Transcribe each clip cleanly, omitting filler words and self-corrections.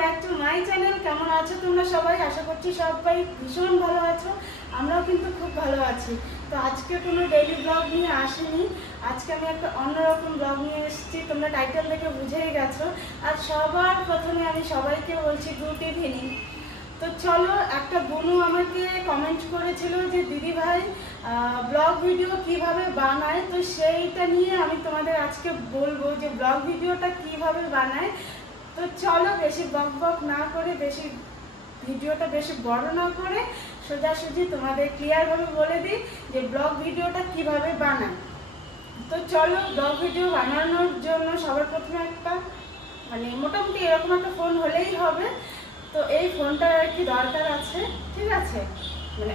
Back to my channel. কেমন আছো তোমরা সবাই? আশা করছি সবাই ভীষণ ভালো আছো। আমরাও কিন্তু খুব ভালো আছি। তো আজকে কোনো ডেইলি ব্লগ নিয়ে আসিনি, আজকে আমি একটা অন্যরকম ব্লগ নিয়ে এসেছি। তোমরা টাইটেল দেখে বুঝেই গেছো। আর সবার প্রথমে আমি সবাইকে বলছি গুড ইভিনিং। তো চলো, একটা বোনু আমাকে কমেন্ট করেছিল যে দিদি ভাই ব্লগ ভিডিও কিভাবে বানায়, তো সেইটা নিয়ে আমি তোমাদের আজকে বলবো যে ব্লগ ভিডিওটা কিভাবে বানায়। তো চলো, বেশি বক বক না করে, ভিডিওটা বেশি বড় না করে সোজাসুজি তোমাদের ক্লিয়ারভাবে বলে দিই যে ব্লগ ভিডিওটা কিভাবে বানায়। তো চলো, ব্লগ ভিডিও বানানোর জন্য সবার প্রথমে একটা মোটামুটি এরকম একটা ফোন হলেই হবে। তো এই ফোনটার আর কি দরকার আছে, ঠিক আছে?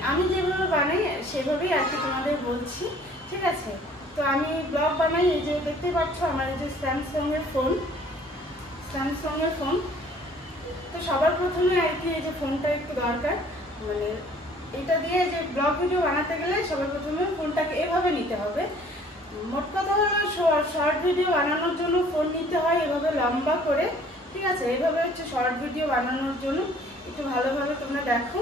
আমি যেভাবে বানাই সেভাবেই আর কি তোমাদের বলছি, ঠিক আছে? তো আমি ব্লগ বানাই, এই যে দেখতে পাচ্ছ আমার এই যে স্যামসাংয়ের ফোন। তো সবার প্রথমে আর কি এই যে ফোনটা একটু দরকার, এটা দিয়ে যে ব্লগ ভিডিও বানাতে গেলে সবার প্রথমে ফোনটাকে এভাবে নিতে হবে। মোট কথা হলো শর্ট ভিডিও বানানোর জন্য ফোন নিতে হয় এভাবে লম্বা করে, ঠিক আছে? এইভাবে হচ্ছে শর্ট ভিডিও বানানোর জন্য, একটু ভালোভাবে তোমরা দেখো।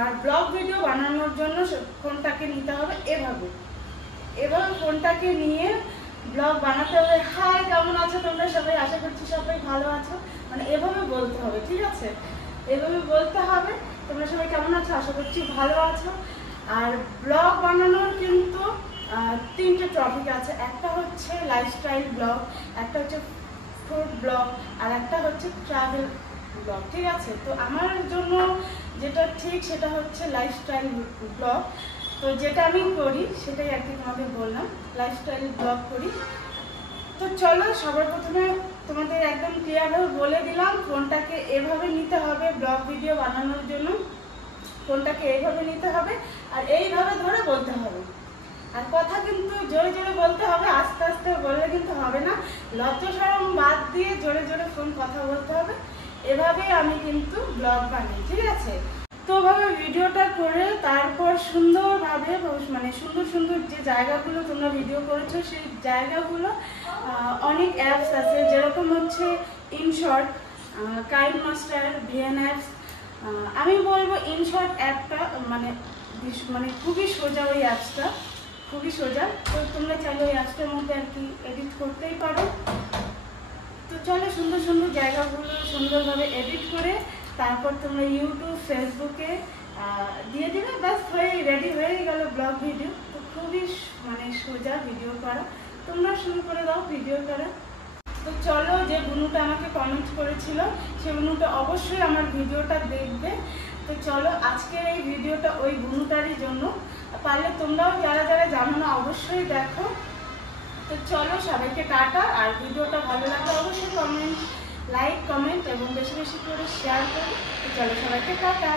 আর ব্লগ ভিডিও বানানোর জন্য ফোনটাকে নিতে হবে এভাবে ফোনটাকে নিয়ে ব্লগ বানাতে হবে। হাই, কেমন আছো তোমরা সবাই? আশা করছি সবাই ভালো আছো। এভাবে বলতে হবে, ঠিক আছে? এভাবে বলতে হবে তোমরা সবাই কেমন আছো, আশা করছি ভালো আছো। আর ব্লগ বানানোর কিন্তু তিনটে টপিক আছে। একটা হচ্ছে লাইফস্টাইল ব্লগ, একটা হচ্ছে ফুড ব্লগ, আর একটা হচ্ছে ট্রাভেল ব্লগ, ঠিক আছে? তো আমার জন্য যেটা ঠিক সেটা হচ্ছে লাইফস্টাইল ব্লগ। তো যেটা আমি করি সেটাই আর কি তোমাদের বললাম, লাইফস্টাইল ব্লগ করি। তো চলো, সবার প্রথমে তোমাদের একদম ক্লিয়ারভাবে বলে দিলাম, ফোনটাকে এভাবে নিতে হবে ব্লগ ভিডিও বানানোর জন্য। ফোনটাকে এইভাবে নিতে হবে আর এইভাবে ধরে বলতে হবে। আর কথা কিন্তু জোরে জোরে বলতে হবে, আস্তে আস্তে বললে কিন্তু হবে না। লজ্জা শরম বাদ দিয়ে জোরে জোরে ফোন কথা বলতে হবে। এভাবেই আমি কিন্তু ব্লগ বানাই, ঠিক আছে? তো ওভাবে ভিডিওটা করে তারপর সুন্দরভাবে সুন্দর সুন্দর যে জায়গাগুলো তোমরা ভিডিও করেছো সেই জায়গাগুলো অনেক অ্যাপস আছে, যেরকম হচ্ছে ইনশর্ট, কাইনমাস্টার, ভিএন অ্যাপস। আমি বলবো ইনশর্ট অ্যাপটা খুবই সোজা, ওই অ্যাপসটা খুবই সোজা। তো তোমরা চাইলে ওই অ্যাপসটার মধ্যে আর কি এডিট করতেই পারো। তো চলো, সুন্দর সুন্দর জায়গাগুলো সুন্দরভাবে এডিট করে তারপর তোমরা ইউটিউব, ফেসবুকে দিয়ে দিবে, ব্যাস রেডি হয়ে গেল ব্লগ ভিডিও। তো খুবই সোজা ভিডিও করা, তোমরা শুরু করে দাও ভিডিও করা। তো চলো, যে বুনুটা আমাকে কমেন্ট করেছিল সে বুনুটা অবশ্যই আমার ভিডিওটা দেখবে। তো চলো, আজকের এই ভিডিওটা ওই বুনুটারই জন্য, পারলে তোমরাও যারা যারা জানো না অবশ্যই দেখো। তো চলো, সবাইকে টাটা। আর ভিডিওটা ভালো লাগলে অবশ্যই লাইক, কমেন্ট এবং বেশি বেশি করে শেয়ার করো। তো চলো, সবাইকে টাটা।